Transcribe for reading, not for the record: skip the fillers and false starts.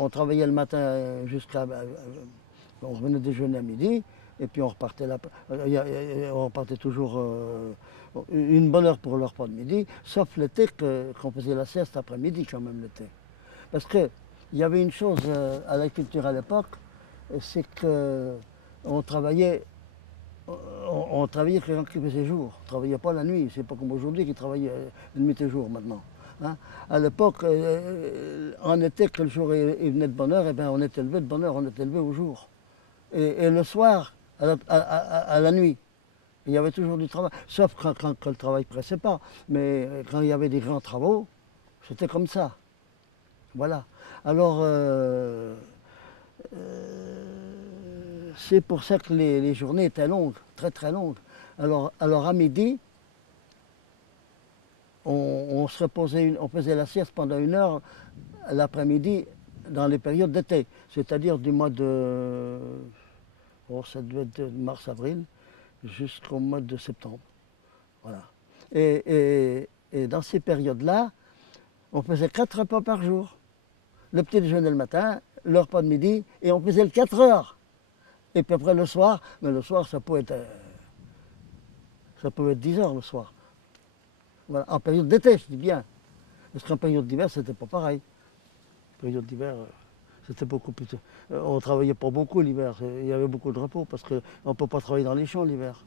on travaillait le matin jusqu'à... on revenait déjeuner à midi, et puis on repartait là. On repartait toujours une bonne heure pour le repas de midi, sauf l'été qu'on faisait la sieste après-midi quand même l'été. Parce qu'il y avait une chose à la culture à l'époque, c'est qu'on travaillait, on travaillait quand il faisait jour. On ne travaillait pas la nuit. C'est pas comme aujourd'hui qui travaille nuit et jour maintenant. Hein. À l'époque, en été, que le jour il venait de bonne heure, et bien on était levé de bonne heure, on était levé au jour. Et le soir, à la nuit, il y avait toujours du travail. Sauf quand le travail ne pressait pas. Mais quand il y avait des grands travaux, c'était comme ça. Voilà. Alors, c'est pour ça que les journées étaient longues, très très longues. Alors à midi, on se reposait, on faisait la sieste pendant 1 heure l'après-midi dans les périodes d'été, c'est-à-dire du mois de, oh, ça devait être de mars-avril jusqu'au mois de septembre. Voilà. Et dans ces périodes-là, on faisait 4 repas par jour. Le petit déjeuner le matin, le repas de midi, et on faisait le 4 heures. Et puis après le soir, mais le soir ça pouvait être 10 heures le soir. Voilà. En période d'été, je dis bien. Parce qu'en période d'hiver, c'était pas pareil. En période d'hiver, c'était beaucoup plus... on travaillait pas beaucoup l'hiver, il y avait beaucoup de repos, parce qu'on ne peut pas travailler dans les champs l'hiver.